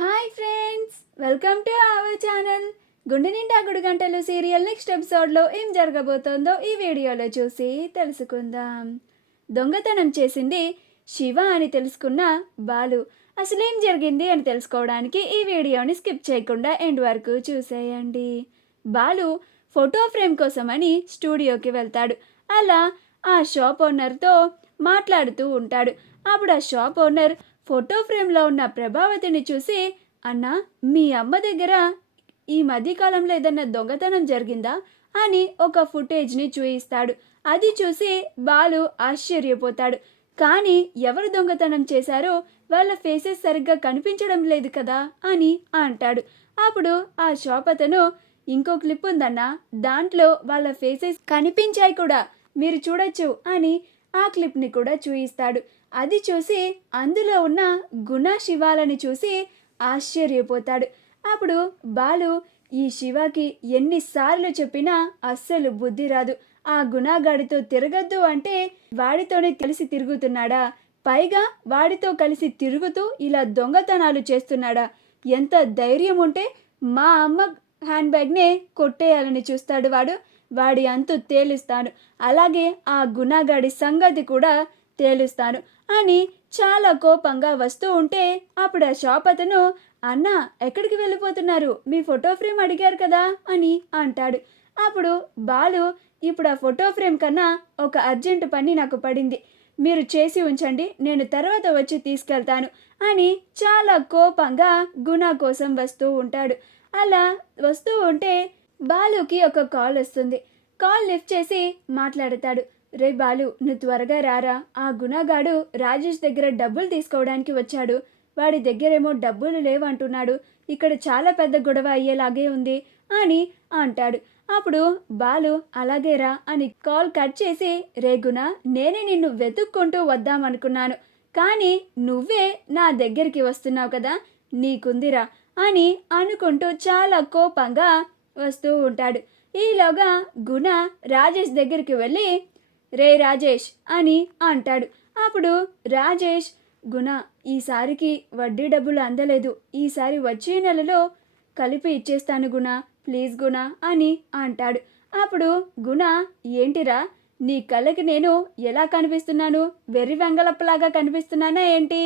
Hi friends, welcome to our channel. గుండె నిండా గుడి గంటలు సీరియల్ నెక్స్ట్ ఎపిసోడ్లో ఏం జరగబోతోందో ఈ వీడియోలో చూసి తెలుసుకుందాం. దొంగతనం చేసింది శివ అని తెలుసుకున్న బాలు అసలేం జరిగింది అని తెలుసుకోవడానికి ఈ వీడియోని స్కిప్ చేయకుండా ఎండ్ వరకు చూసేయండి. బాలు ఫోటో ఫ్రేమ్ కోసమని స్టూడియోకి వెళ్తాడు. అలా ఆ షాప్ ఓనర్తో మాట్లాడుతూ ఉంటాడు. అప్పుడు ఆ షాప్ ఓనర్ ఫోటో ఫ్రేమ్లో ఉన్న ప్రభావతిని చూసి, అన్న, మీ అమ్మ దగ్గర ఈ మధ్యకాలంలో ఏదన్నా దొంగతనం జరిగిందా అని ఒక ఫుటేజ్ని చూయిస్తాడు. అది చూసి బాలు ఆశ్చర్యపోతాడు. కానీ ఎవరు దొంగతనం చేశారో వాళ్ళ ఫేసెస్ సరిగ్గా కనిపించడం లేదు కదా అని అంటాడు. అప్పుడు ఆ షాప్ అతను, ఇంకో క్లిప్ ఉందన్న, దాంట్లో వాళ్ళ ఫేసెస్ కనిపించాయి కూడా, మీరు చూడొచ్చు అని ఆ క్లిప్ని కూడా చూయిస్తాడు. అది చూసి అందులో ఉన్న గుణ శివాలని చూసి ఆశ్చర్యపోతాడు. అప్పుడు బాలు, ఈ శివకి ఎన్నిసార్లు చెప్పినా అస్సలు బుద్ధి రాదు. ఆ గుణగాడితో తిరగద్దు అంటే వాడితోనే కలిసి తిరుగుతున్నాడా, పైగా వాడితో కలిసి తిరుగుతూ ఇలా దొంగతనాలు చేస్తున్నాడా, ఎంత ధైర్యం ఉంటే మా అమ్మ హ్యాండ్ బ్యాగ్నే కొట్టేయాలని చూస్తాడు వాడి అంతు తేలుస్తాను, అలాగే ఆ గుణగాడి సంగతి కూడా తేలుస్తాను అని చాలా కోపంగా వస్తూ ఉంటే అప్పుడు ఆ షాప్ అతను, అన్న, ఎక్కడికి వెళ్ళిపోతున్నారు, మీ ఫోటో ఫ్రేమ్ అడిగారు కదా అని అంటాడు. అప్పుడు బాలు, ఇప్పుడు ఆ ఫోటో ఫ్రేమ్ కన్నా ఒక అర్జెంటు పని నాకు పడింది, మీరు చేసి ఉంచండి, నేను తర్వాత వచ్చి తీసుకెళ్తాను అని చాలా కోపంగా గుణ కోసం వస్తూ ఉంటాడు. అలా వస్తూ ఉంటే బాలుకి ఒక కాల్ వస్తుంది. కాల్ లిఫ్ట్ చేసి మాట్లాడతాడు. రే బాలు, నువ్వు త్వరగా రారా, ఆ గుణగాడు రాజేష్ దగ్గర డబ్బులు తీసుకోవడానికి వచ్చాడు, వాడి దగ్గరేమో డబ్బులు లేవంటున్నాడు, ఇక్కడ చాలా పెద్ద గొడవ అయ్యేలాగే ఉంది అని అంటాడు. అప్పుడు బాలు, అలాగేరా అని కాల్ కట్ చేసి, రే గుణ, నేనే నిన్ను వెతుక్కుంటూ వద్దామనుకున్నాను, కానీ నువ్వే నా దగ్గరికి వస్తున్నావు కదా, నీకుందిరా అని అనుకుంటూ చాలా కోపంగా వస్తూ ఉంటాడు. ఈలోగా గుణ రాజేష్ దగ్గరికి వెళ్ళి, రే రాజేష్ అని అంటాడు. అప్పుడు రాజేష్, గుణ, ఈసారికి వడ్డీ డబ్బులు అందలేదు, ఈసారి వచ్చే నెలలో కలిపి ఇచ్చేస్తాను గుణ, ప్లీజ్ గుణ అని అంటాడు. అప్పుడు గుణ, ఏంటిరా, నీ కళ్ళకి నేను ఎలా కనిపిస్తున్నాను, వెర్రి వెంగళప్పలాగా కనిపిస్తున్నానా ఏంటి,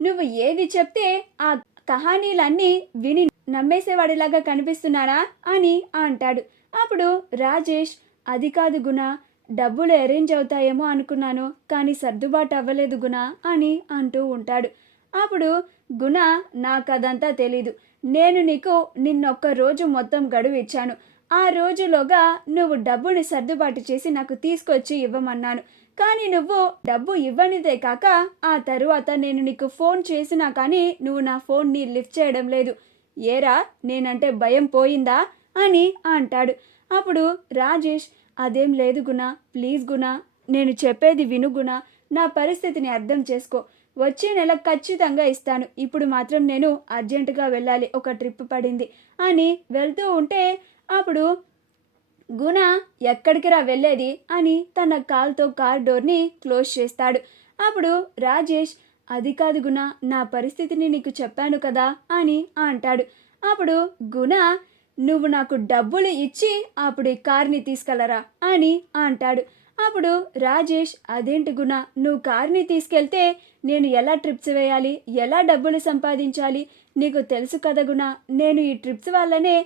నువ్వు ఏది చెప్తే ఆ కహానీలన్నీ విని నమ్మేసేవాడిలాగా కనిపిస్తున్నానా అని అంటాడు. అప్పుడు రాజేష్, అది కాదు గుణ, డబ్బులు అరేంజ్ అవుతాయేమో అనుకున్నాను, కానీ సర్దుబాటు అవ్వలేదు గుణ అని అంటూ ఉంటాడు. అప్పుడు గుణ, నాకు అదంతా తెలీదు, నేను నీకు నిన్నొక్క రోజు మొత్తం గడువు ఇచ్చాను, ఆ రోజులోగా నువ్వు డబ్బుని సర్దుబాటు చేసి నాకు తీసుకొచ్చి ఇవ్వమన్నాను, కానీ నువ్వు డబ్బు ఇవ్వనిదే కాక ఆ తరువాత నేను నీకు ఫోన్ చేసినా కానీ నువ్వు నా ఫోన్ని లిఫ్ట్ చేయడం లేదు, ఏరా, నేనంటే భయం పోయిందా అని అంటాడు. అప్పుడు రాజేష్, అదేం లేదు గుణ, ప్లీజ్ గుణ, నేను చెప్పేది విను గుణ, నా పరిస్థితిని అర్థం చేసుకో, వచ్చే నెల ఖచ్చితంగా ఇస్తాను, ఇప్పుడు మాత్రం నేను అర్జెంటుగా వెళ్ళాలి, ఒక ట్రిప్ పడింది అని వెళ్తూ ఉంటే అప్పుడు గుణ, ఎక్కడికి రా వెళ్ళేది అని తన కాల్తో కార్ డోర్ని క్లోజ్ చేస్తాడు. అప్పుడు రాజేష్, అది కాదు గుణ, నా పరిస్థితిని నీకు చెప్పాను కదా అని అంటాడు. అప్పుడు గుణ, నువ్వు నాకు డబ్బులు ఇచ్చి అప్పుడు ఈ కార్ని తీసుకెళ్ళరా అని అంటాడు. అప్పుడు రాజేష్, అదేంటి గుణ, నువ్వు కార్ని తీసుకెళ్తే నేను ఎలా ట్రిప్స్ వేయాలి, ఎలా డబ్బులు సంపాదించాలి, నీకు తెలుసు కదా గుణ, నేను ఈ ట్రిప్స్ వల్లనే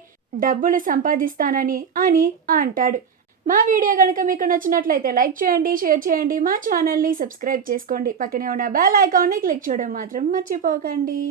డబ్బులు సంపాదిస్తానని అని అంటాడు. మా వీడియో కనుక మీకు నచ్చినట్లయితే లైక్ చేయండి, షేర్ చేయండి, మా ఛానల్ని సబ్స్క్రైబ్ చేసుకోండి, పక్కనే ఉన్న బెల్ ఐకాన్ని క్లిక్ చేయడం మాత్రం మర్చిపోకండి.